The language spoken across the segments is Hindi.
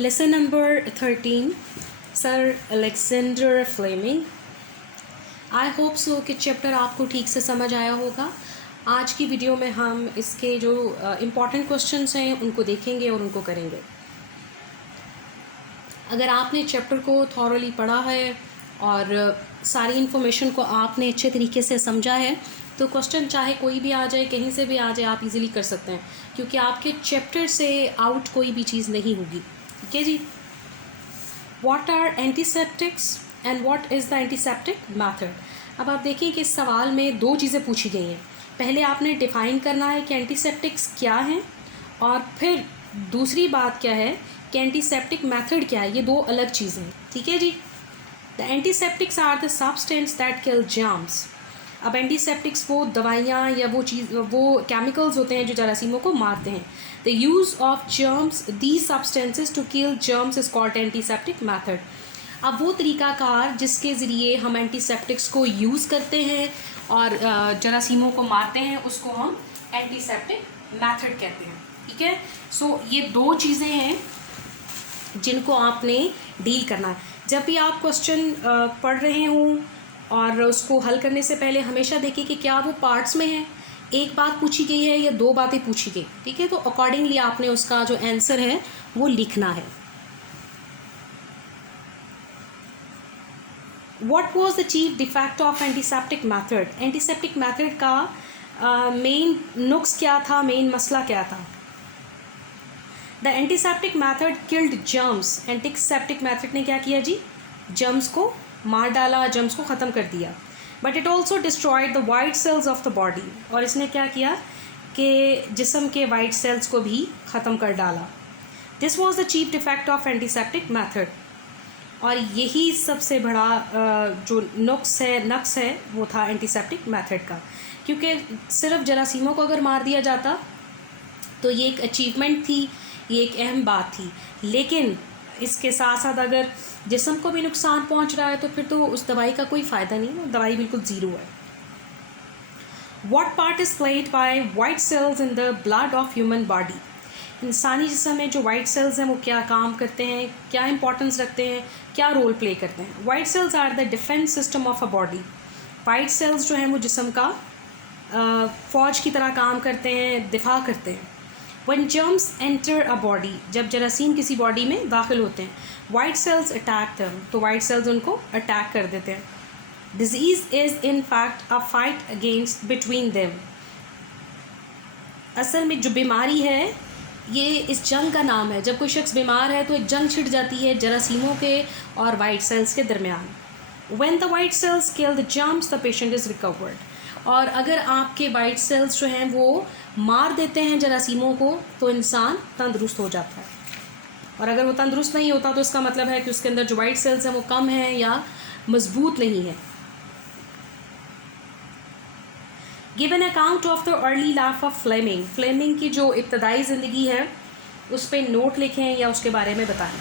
Lesson number 13, sir Alexander Fleming. I hope so कि चैप्टर आपको ठीक से समझ आया होगा। आज की वीडियो में हम इसके जो इम्पॉर्टेंट क्वेश्चंस हैं उनको देखेंगे और उनको करेंगे। अगर आपने चैप्टर को थॉरली पढ़ा है और सारी इन्फॉर्मेशन को आपने अच्छे तरीके से समझा है तो क्वेश्चन चाहे कोई भी आ जाए, कहीं से भी आ जाए, आप इजीली कर सकते हैं, क्योंकि आपके चैप्टर से आउट कोई भी चीज़ नहीं होगी। ठीक है जी। What are antiseptics and what is the antiseptic method. अब आप देखिए कि इस सवाल में दो चीज़ें पूछी गई हैं। पहले आपने डिफ़ाइन करना है कि एंटीसेप्टिक्स क्या हैं, और फिर दूसरी बात क्या है कि एंटीसेप्टिक मेथड क्या है। ये दो अलग चीज़ें हैं। ठीक है जी। The antiseptics are the substance that kill germs. अब एंटीसेप्टिक्स वो दवाइयाँ या वो केमिकल्स होते हैं जो जरासीमों को मारते हैं। The use of germs the substances to kill germs is called antiseptic method. अब वो तरीक़ाकार जिसके ज़रिए हम एंटीसेप्टिक्स को यूज़ करते हैं और जरासीमों को मारते हैं उसको हम एंटीसेप्टिक मैथड कहते हैं। ठीक है। सो ये दो चीज़ें हैं जिनको आपने डील करना है। जब भी आप क्वेश्चन पढ़ रहे हों और उसको हल करने से पहले हमेशा देखिए कि क्या वो पार्ट्स में है, एक बात पूछी गई है या दो बातें पूछी गई। ठीक है। तो अकॉर्डिंगली आपने उसका जो आंसर है वो लिखना है। What was the chief defect of antiseptic method. Antiseptic method का मेन नुक्स क्या था, मेन मसला क्या था। The antiseptic method killed germs. Antiseptic method ने क्या किया जी, जर्म्स को मार डाला, जर्म्स को ख़त्म कर दिया। But it also destroyed the white cells of the body. और इसने क्या किया कि जिस्म के वाइट सेल्स को भी ख़त्म कर डाला। This was the chief defect of antiseptic method. और यही सबसे बड़ा जो नक्स है वो था एंटीसेप्टिक मैथड का, क्योंकि सिर्फ जरासीमों को अगर मार दिया जाता तो ये एक अचीवमेंट थी, ये एक अहम बात थी। लेकिन इसके साथ साथ अगर जिस्म को भी नुकसान पहुंच रहा है तो फिर तो उस दवाई का कोई फ़ायदा नहीं है, दवाई बिल्कुल ज़ीरो है। What part is played by white cells in the blood of human body. इंसानी जिस्म में जो वाइट सेल्स हैं वो क्या काम करते हैं, क्या इंपॉर्टेंस रखते हैं, क्या रोल प्ले करते हैं। White cells are the defence system of a body. White cells जो हैं वो जिस्म का फ़ौज की तरह काम करते हैं, दिफा करते हैं। When germs enter a body, जब जरासीम किसी बॉडी में दाखिल होते हैं, वाइट सेल्स अटैक them, तो वाइट सेल्स उनको अटैक कर देते हैं। Disease is in fact a fight against between them. असल में जो बीमारी है ये इस जंग का नाम है। जब कोई शख्स बीमार है तो एक जंग छिड़ जाती है जरासीमों के और वाइट सेल्स के दरमियान। When the white cells kill the germs, the patient is recovered. और अगर आपके वाइट सेल्स जो हैं वो मार देते हैं जरासीमों को तो इंसान तंदुरुस्त हो जाता है। और अगर वो तंदुरुस्त नहीं होता तो इसका मतलब है कि उसके अंदर जो वाइट सेल्स हैं वो कम हैं या मजबूत नहीं है। Give an account of the early life of Fleming. Fleming की जो इब्तदाई ज़िंदगी है उस पर नोट लिखें या उसके बारे में बताएं।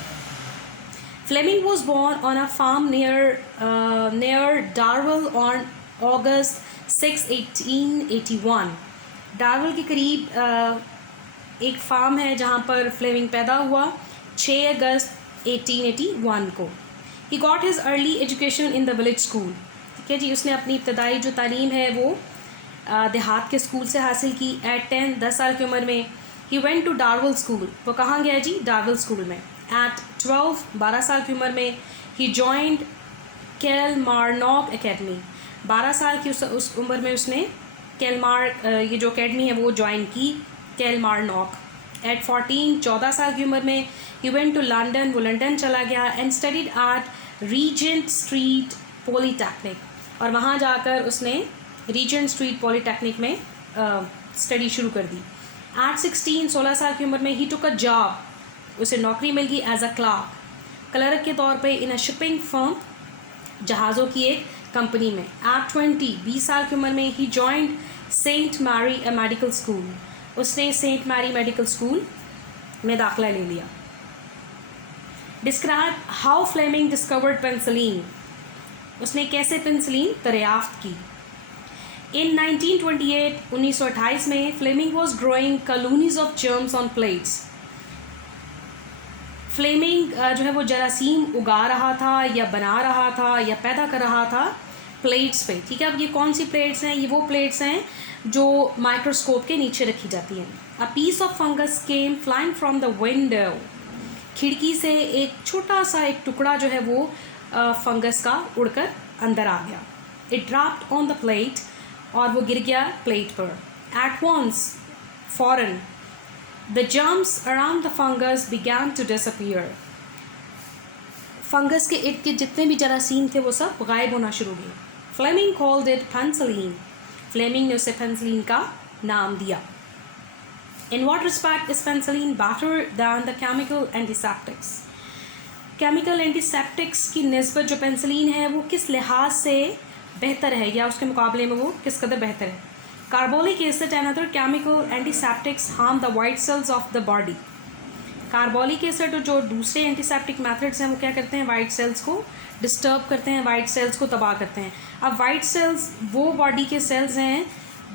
Fleming was born on a farm near Darvel on August 6, 1881। Darvel के करीब एक फार्म है जहाँ पर फ्लेमिंग पैदा हुआ 6 अगस्त 1881 को। He got his early education in the village school. ठीक है जी। उसने अपनी इब्तदाई जो तालीम है वो देहात के स्कूल से हासिल की। एट 10 साल की उम्र में ही वेंट टू डार्वल स्कूल। वो कहाँ गया जी, डार्वल स्कूल में। एट 12 साल की उम्र में ही जॉइंड कैलमार्नॉक एकेडमी। 12 साल की उस उम्र में उसने ये जो एकेडमी है वो ज्वाइन की, कैलमार्नॉक। एट 14 साल की उम्र में ही वेंट टू लंदन। वो लंदन चला गया and studied at Regent Street Polytechnic. और वहाँ जाकर उसने रीजेंट स्ट्रीट पॉलीटेक्निक में स्टडी शुरू कर दी। एट 16 साल की उम्र में ही टुक अ जॉब। उसे नौकरी मिल गई एज अ क्लर्क के तौर पे इन अ शिपिंग फर्म, जहाज़ों की एक कंपनी में। एट 20 साल की उम्र में ही joined Saint Mary a medical school. उसने सेंट मैरी मेडिकल स्कूल में दाखिला ले लिया। Describe how Fleming discovered penicillin. उसने कैसे पेंसिलिन दरियाफ्त की। इन 1928 में Fleming was growing colonies of germs on plates. Fleming जो है वो जरासीम उगा रहा था या बना रहा था या पैदा कर रहा था प्लेट्स पे, ठीक है। अब ये कौन सी प्लेट्स हैं? ये वो प्लेट्स हैं जो माइक्रोस्कोप के नीचे रखी जाती हैं। A piece of fungus came flying from the window, खिड़की से एक छोटा सा एक टुकड़ा जो है वो फंगस का उड़कर अंदर आ गया। It dropped on the plate, और वो गिर गया प्लेट पर। एट वंस, फॉरन, the germs around the fungus began to disappear, fungus के इर्द गिर्द जितने भी जरासीम थे वो सब गायब होना शुरू हो गए। Fleming called it penicillin, Fleming ने उसे पेंसिलिन का नाम दिया। In what respect is penicillin better than the chemical antiseptics? Chemical antiseptics की निस्बत जो पेंसिलिन है वो किस लिहाज से बेहतर है, या उसके मुकाबले में वो किस कदर बेहतर है? Carbolic acid and other chemical antiseptics harm the white cells of the body. Carbolic acid और जो दूसरे एंटीसेप्टिक मेथड्स हैं वो क्या करते हैं? वाइट सेल्स को डिस्टर्ब करते हैं, वाइट सेल्स को तबाह करते हैं। अब वाइट सेल्स वो बॉडी के सेल्स हैं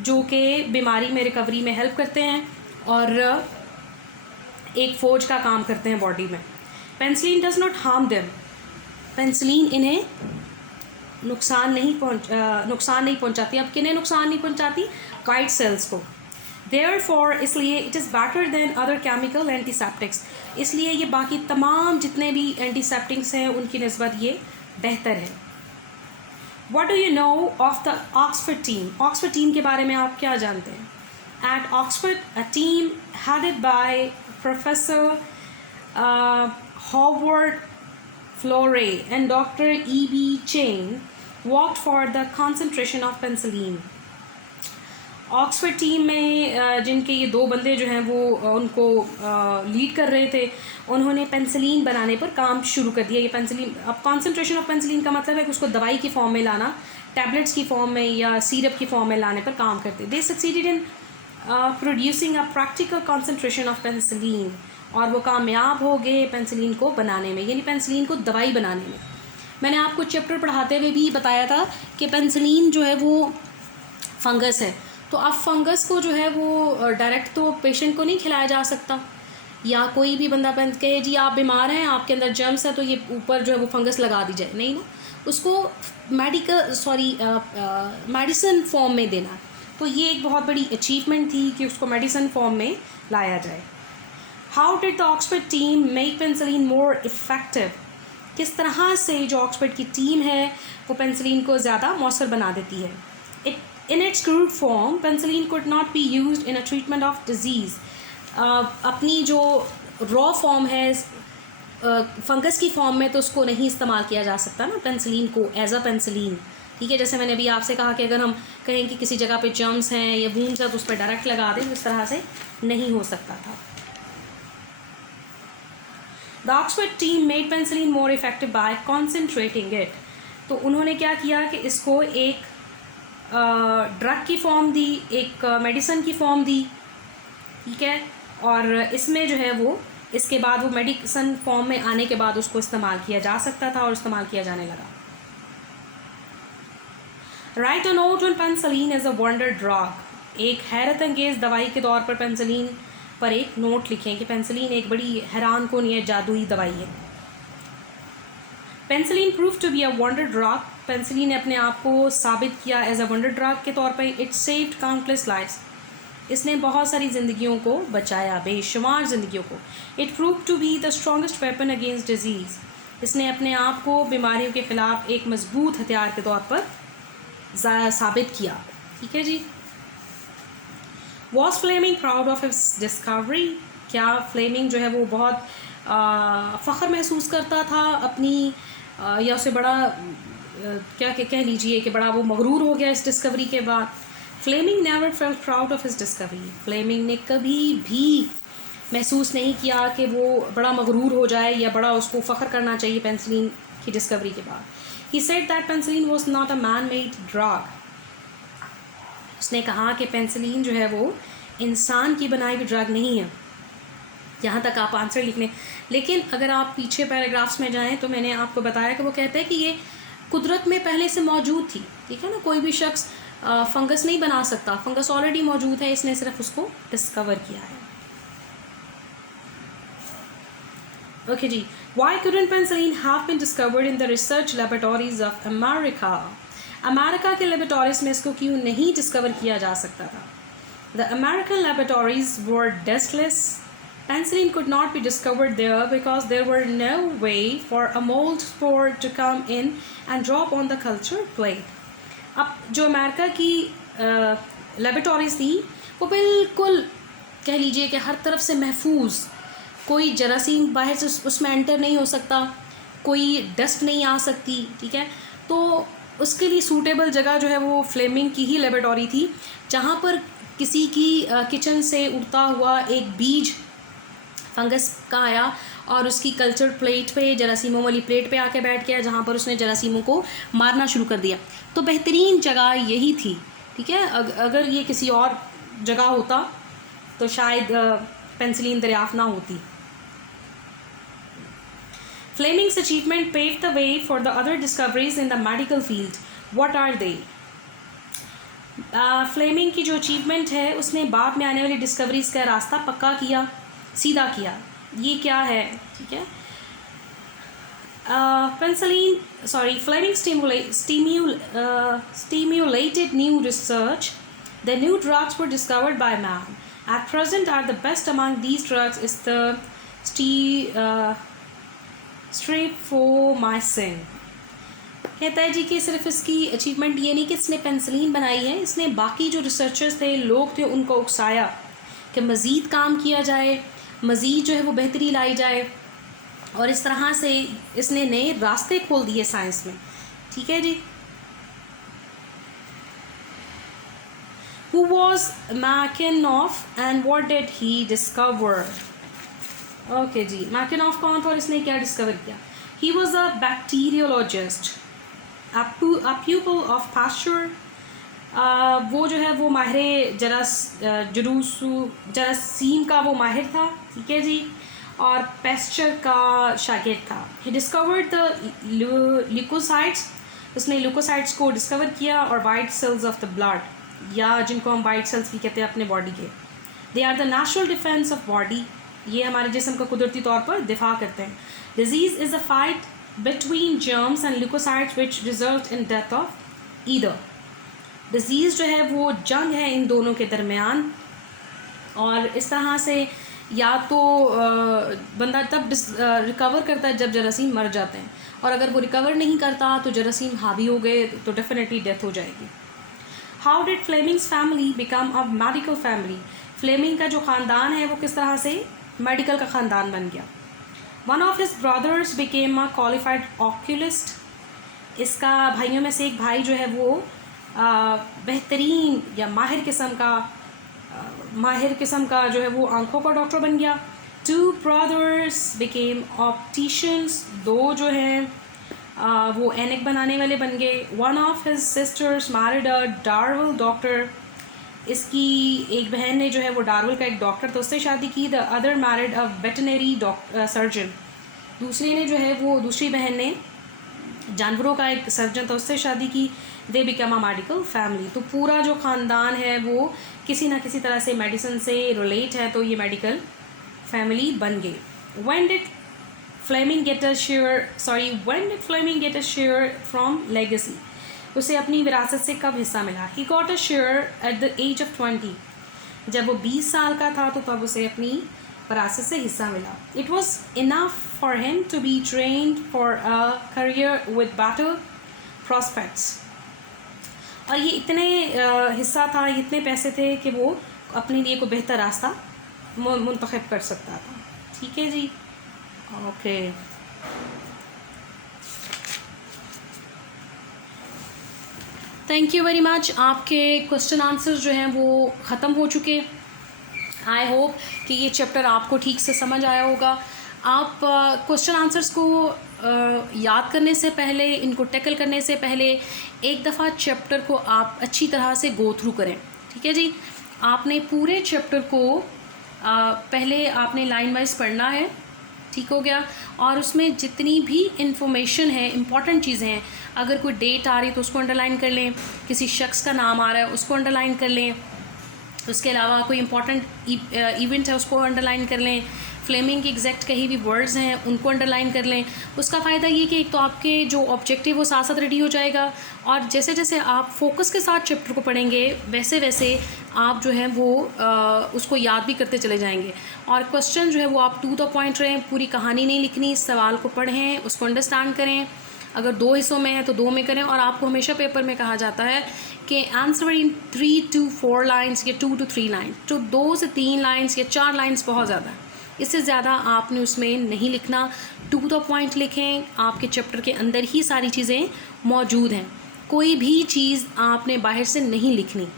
जो कि बीमारी में रिकवरी में हेल्प करते हैं और एक फौज का काम करते हैं बॉडी में। Penicillin does not harm them, penicillin इन्हें नुकसान नहीं पहुंचाती। अब किन्हें नुकसान नहीं पहुंचाती? वाइट सेल्स को। देयरफॉर, इसलिए it is better than other chemical antiseptics, इसलिए ये बाकी तमाम जितने भी एंटीसेप्टिक्स हैं उनकी निस्बत ये बेहतर है। What do you know of the Oxford team? Oxford team के बारे में आप क्या जानते हैं? At Oxford, a team headed by Professor Howard Florey and Dr. E.B. Chain walked for the concentration of penicillin. Oxford team में जिनके ये दो बंदे जो हैं वो उनको लीड कर रहे थे, उन्होंने पेंसिलिन बनाने पर काम शुरू कर दिया। ये पेंसिलिन, अब कॉन्सेंट्रेशन ऑफ पेंसिलिन का मतलब है कि उसको दवाई की फॉर्म में लाना, टैबलेट्स की फॉर्म में या सिरप की फॉर्म में लाने पर काम करते। दे succeeded in producing a practical concentration of penicillin, और वो कामयाब हो गए पेंसिलिन को बनाने में, यानी पेंसिलिन को दवाई बनाने में। मैंने आपको चैप्टर पढ़ाते हुए भी बताया था कि पेंसिलिन जो है वो फंगस है, तो अब फंगस को जो है वो डायरेक्ट तो पेशेंट को नहीं खिलाया जा सकता, या कोई भी बंदा कहे जी आप बीमार हैं, आपके अंदर जर्म्स है तो ये ऊपर जो है वो फंगस लगा दी जाए, नहीं ना, उसको मेडिसिन फॉर्म में देना। तो ये एक बहुत बड़ी अचीवमेंट थी कि उसको मेडिसिन फॉर्म में लाया जाए। How did the Oxford team make penicillin more effective? किस तरह से जो ऑक्सफोर्ड की टीम है वो पेंसिलिन को ज़्यादा मौसर बना देती है। In its crude form, penicillin could not be used in a treatment of disease. अपनी जो रॉ फॉर्म है फंगस की फॉर्म में तो उसको नहीं इस्तेमाल किया जा सकता ना पेंसिलिन को एज अ पेंसिलिन, ठीक है। जैसे मैंने अभी आपसे कहा कि अगर हम कहें कि किसी जगह पे जर्म्स हैं या वूंड्स हैं तो उस पर डायरेक्ट लगा दें, इस तरह से नहीं हो सकता था। The Oxford team made penicillin more effective by concentrating it. तो उन्होंने क्या किया कि इसको एक ड्रग की फॉर्म दी, एक मेडिसिन की फॉर्म दी, ठीक है। और इसमें जो है वो इसके बाद वो मेडिसिन फॉर्म में आने के बाद उसको इस्तेमाल किया जा सकता था और इस्तेमाल किया जाने लगा। Write a note on penicillin as a wonder drug. एक हैरत अंगेज़ दवाई के तौर पर पेंसिलिन पर एक नोट लिखें कि पेंसिलिन एक बड़ी हैरान कुन या जादुई दवाई है। Penicillin prove to be a wonder drug. Penicillin ने अपने आप को साबित किया एज अ वंडर ड्रग के तौर पर। It saved countless lives. इसने बहुत सारी ज़िंदगियों को बचाया, बेशुमार ज़िंदगियों को। It prove to be the strongest weapon against disease. इसने अपने आप को बीमारियों के ख़िलाफ़ एक मजबूत हथियार के तौर पर साबित किया, ठीक है जी। Was Fleming proud of his discovery? क्या फ्लेमिंग जो है वो बहुत फ़ख्र महसूस करता था अपनी या उसे बड़ा क्या कह लीजिए कि बड़ा वो मगरूर हो गया इस डिस्कवरी के बाद? Fleming never felt proud of his discovery. Fleming ने कभी भी महसूस नहीं किया कि वो बड़ा मगरूर हो जाए या बड़ा उसको फ़ख्र करना चाहिए पेंसिलिन की डिस्कवरी के बाद। He said that penicillin was not a man made drug. उसने कहा कि पेंसिलिन जो है वो इंसान की बनाई हुई ड्रग नहीं है। यहाँ तक आप आंसर लिख लें, लेकिन अगर आप पीछे पैराग्राफ्स में जाएं तो मैंने आपको बताया कि वो कहते हैं कि ये कुदरत में पहले से मौजूद थी, ठीक है ना। कोई भी शख्स फंगस नहीं बना सकता, फंगस ऑलरेडी मौजूद है, इसने सिर्फ उसको डिस्कवर किया है। ओके जी, why couldn't penicillin have been discovered in the research laboratories of America? America के लेबोरेटरीज में इसको क्यों नहीं डिस्कवर किया जा सकता था? The American laboratories were destless. Penicillin could not be discovered there because there were no way for a mold spore to come in and drop on the culture plate. अब जो अमेरिका की लेबोरेटरीज थी वो बिल्कुल कह लीजिए कि हर तरफ से महफूज, कोई जरासीम बाहर से उसमें एंटर नहीं हो सकता, कोई डस्ट नहीं आ सकती, ठीक है। तो उसके लिए सूटेबल जगह जो है वो फ्लेमिंग की ही लेबोरेटरी थी, जहाँ पर किसी की किचन से उड़ता हुआ एक बीज फंगस का आया और उसकी कल्चर प्लेट पे, जरासीमों वाली प्लेट पे आके बैठ गया, जहाँ पर उसने जरासीमों को मारना शुरू कर दिया। तो बेहतरीन जगह यही थी, ठीक है। अगर ये किसी और जगह होता तो शायद पेनिसिलिन दरियाफ्त ना होती। Fleming's achievement paved the way for the other discoveries in the medical field. What are they? Fleming की जो अचीवमेंट है उसने बाद में आने वाली डिस्कवरीज का रास्ता पक्का किया, सीधा किया। ये क्या है, ठीक है। Fleming stimulated new research. The new drugs were discovered by man. At present, are the best among these drugs is the streptomycin. कहता है जी कि सिर्फ इसकी अचीवमेंट ये नहीं कि इसने पेनिसिलिन बनाई है, इसने बाकी जो रिसर्चर्स थे, लोग थे, उनको उकसाया कि मज़ीद काम किया जाए, मज़ीद जो है वो बेहतरी लाई जाए, और इस तरह से इसने नए रास्ते खोल दिए साइंस में, ठीक है जी। Who was Makhanoff and what did he discover? Okay जी, मैकेनॉफ कौन था और इसने क्या डिस्कवर किया? He was a bacteriologist, a pupil of Pasteur. वो जो है वो माहिर जरासीम का वो माहिर था, ठीक है जी, और पेस्चर का शागिर्द था। He discovered the leukocytes. उसने ल्यूकोसाइट्स को डिस्कवर किया, और white cells of the blood, या जिनको हम वाइट सेल्स भी कहते हैं अपने बॉडी के। They are the natural defence of body. ये हमारे जिस्म का कुदरती तौर पर दिफा करते हैं। Disease is a fight between germs and leucocytes which result in death of either. Disease जो है वो जंग है इन दोनों के दरमियान, और इस तरह से या तो बंदा तब रिकवर करता है जब जरासीम मर जाते हैं, और अगर वो रिकवर नहीं करता तो जरासीम हावी हो गए तो डेफिनेटली डेथ हो जाएगी। How did Fleming's family become a medical family? Fleming का जो ख़ानदान है वो किस तरह से मेडिकल का ख़ानदान बन गया? One of his brothers became a qualified oculist. इसका भाइयों में से एक भाई जो है वो बेहतरीन या माहिर किस्म का जो है वो आंखों का डॉक्टर बन गया। Two brothers became opticians. दो जो हैं वो एनिक बनाने वाले बन गए। One of his sisters married a Darvel doctor. इसकी एक बहन ने जो है वो डार्विल का एक डॉक्टर तो उससे शादी की। The other married a veterinary surgeon. दूसरी ने जो है वो दूसरी बहन ने जानवरों का एक सर्जन तो उससे शादी की। They become a medical family. तो पूरा जो ख़ानदान है वो किसी ना किसी तरह से मेडिसिन से रिलेट है, तो ये मेडिकल फैमिली बन गई। When did Fleming get a share from legacy? उसे अपनी विरासत से कब हिस्सा मिला? He got a share at the age of 20. जब वो 20 साल का था तो तब उसे अपनी विरासत से हिस्सा मिला। It was enough for him to be trained for a career with better prospects. और ये इतने हिस्सा था, इतने पैसे थे कि वो अपने लिए को बेहतर रास्ता मुंतखब कर सकता था, ठीक है जी। Okay, thank you very much. आपके क्वेश्चन आंसर्स जो हैं वो ख़त्म हो चुके। आई होप कि ये चैप्टर आपको ठीक से समझ आया होगा। आप क्वेश्चन आंसर्स को याद करने से पहले, इनको टैकल करने से पहले एक दफ़ा चैप्टर को आप अच्छी तरह से गो थ्रू करें, ठीक है जी। आपने पूरे चैप्टर को पहले आपने लाइन वाइज पढ़ना है, ठीक हो गया। और उसमें जितनी भी इंफॉर्मेशन है, इम्पॉर्टेंट चीज़ें हैं, अगर कोई डेट आ रही है तो उसको अंडरलाइन कर लें, किसी शख्स का नाम आ रहा है उसको अंडरलाइन कर लें, उसके अलावा कोई इम्पॉर्टेंट इवेंट है उसको अंडरलाइन कर लें, फ्लेमिंग के एग्जैक्ट कहीं भी वर्ड्स हैं उनको अंडरलाइन कर लें। उसका फ़ायदा ये कि एक तो आपके जो ऑब्जेक्टिव वो साथ साथ रेडी हो जाएगा, और जैसे जैसे आप फोकस के साथ चैप्टर को पढ़ेंगे वैसे वैसे आप जो है वो उसको याद भी करते चले जाएंगे। और क्वेश्चन जो है वो आप टू द पॉइंट रहें, पूरी कहानी नहीं लिखनी, सवाल को पढ़ें, उसको अंडरस्टैंड करें। अगर 2 हिस्सों में है तो 2 में करें, और आपको हमेशा पेपर में कहा जाता है कि आंसर इन 3 to 4 लाइन्स या 2 to 3 लाइन, तो 2 से 3 लाइन्स या 4 लाइन्स बहुत ज़्यादा है, इससे ज़्यादा आपने उसमें नहीं लिखना। टू द पॉइंट लिखें, आपके चैप्टर के अंदर ही सारी चीज़ें मौजूद हैं, कोई भी चीज़ आपने बाहर से नहीं लिखनी।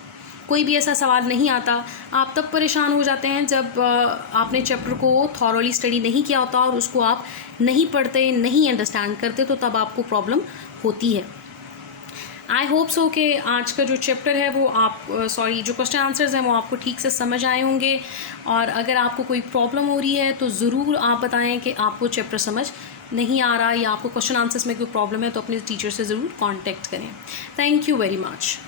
कोई भी ऐसा सवाल नहीं आता, आप तब परेशान हो जाते हैं जब आपने चैप्टर को थॉरोली स्टडी नहीं किया होता और उसको आप नहीं पढ़ते, नहीं अंडरस्टैंड करते, तो तब आपको प्रॉब्लम होती है। आई होप सो कि आज का जो चैप्टर है वो आप जो क्वेश्चन आंसर्स हैं वो आपको ठीक से समझ आए होंगे। और अगर आपको कोई प्रॉब्लम हो रही है तो ज़रूर आप बताएं कि आपको चैप्टर समझ नहीं आ रहा या आपको क्वेश्चन आंसर्स में कोई प्रॉब्लम है, तो अपने टीचर से ज़रूर कांटेक्ट करें। Thank you very much.